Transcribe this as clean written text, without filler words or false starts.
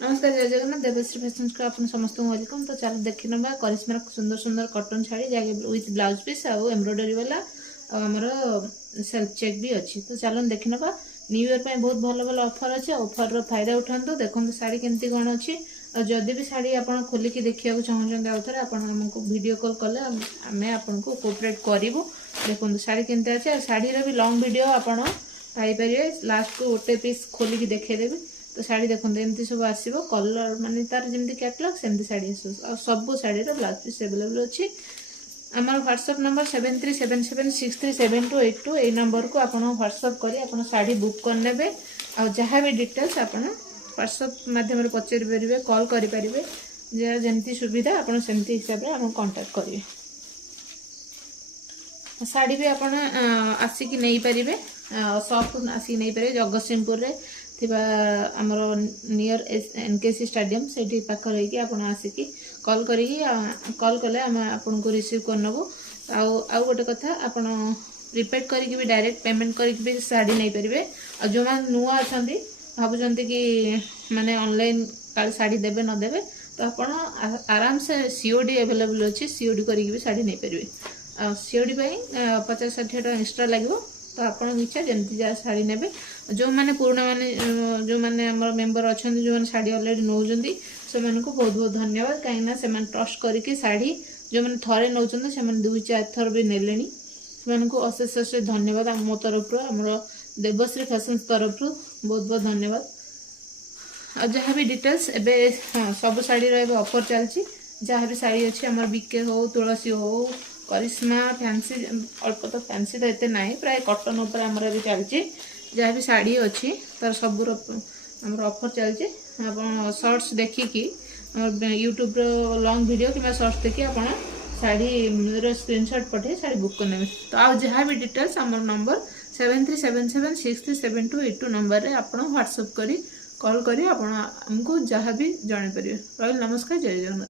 नमस्कार, जय जगन्नाथ। देवश्री फैशन को आप समस्त वेलकम। तो चलो देखी ना करिश्मार सुंदर सुंदर कटन शाड़ी जैसे विथ ब्लाउज पीस आउ एम्ब्रॉयडरी वाला आमर सेल्फ चेक भी अच्छी। तो चलो देखी ना न्यू ईयर पे बहुत भल भल ऑफर अच्छे। ऑफर रो फायदा उठातु। देखो शाड़ी केमती कौन अच्छी और जदि भी शाड़ी आप खोलिकी देखा चाहते आउ थे आपको वीडियो कॉल कले आम आपको कोऑपरेट करूँ। देखो शाड़ी केमती अच्छे। शाड़ी भी लॉन्ग वीडियो आपड़ पाइपर। लास्ट को गोटे पीस खोलिकी देखदेवी। तो शाड़ी देखो एमती सब आसो कलर माने तार जमी कैटलॉग सेमती शाड़ी सब शाड़ी ब्लाउज पीस अवेलेबल अच्छी। आम व्हाट्सएप नंबर 7377637282 ये नंबर को आप व्हाट्सएप कर शाड़ी बुक करने। आ जहाँ भी डिटेल्स आप व्हाट्सएप मध्यम पचारि पारे कॉल करेंगे। जमती सुविधा आप हिसाब से आम कांटेक्ट करेंगे। शाड़ी भी आप आसिक नहीं पारे शॉप आसिक नहीं पारे जगतसिंहपुर रे थिबा आमर नियर एनकेसी स्टेडियम से पाख रही आप आसिकी कॉल कॉल कले आम आपको रिसीव करनबू। आउ गोटे कथा आप प्रिपेड करके भी डायरेक्ट पेमेंट करके भी शाड़ी नहीं पारे। और जो मैंने नुआ अच्छा भावुंट कि माने ऑनलाइन काल शाड़ी देवे न देवे तो आप आराम से सीओडी अवेलेबल अच्छी। सीओडी करके भी शाड़ी नहीं पारे। सीओडी 50-60 टका एक्सट्रा लगे। तो आपन इच्छा जमती जहाँ शाड़ी ने जो मैंने पुराणा माने जो मैंने आम मेम्बर अच्छा जो मैंने शाड़ी अलरेडी नौकरी से बहुत बहुत धन्यवाद। कहीं से ट्रस्ट करके शाड़ी जो मैंने थरे नौ से 2-4 थर भी नेले अशेष अशेष धन्यवाद। मो तरफ आम देवश्री फैशन तरफ बहुत बहुत धन्यवाद। और जहाँ भी डिटेल्स एबे हाँ सब शाड़ी ऑफर चलती। जहाँ भी शाड़ी अच्छी आम बीके हो तुलसी हो करिश्मा फैंसी अल्प तो फैंसी तो ये ना प्राय कटन उपर आमर भी चलती। जहाँ भी शाड़ी अच्छी तार सब आमर ऑफर चलती। आप शॉर्ट्स देखिकी यूट्यूब लॉन्ग वीडियो कि शॉर्ट्स देखिए आप शाड़ी स्क्रीनशॉट पठे शाड़ी बुक करने। तो आ जहाँ भी डिटेल्स आम नंबर 7377637282 नंबर रे आप व्हाट्सएप करी कॉल करी आप जहाँ भी जानी पारे। रही नमस्कार, जय जगन्नाथ।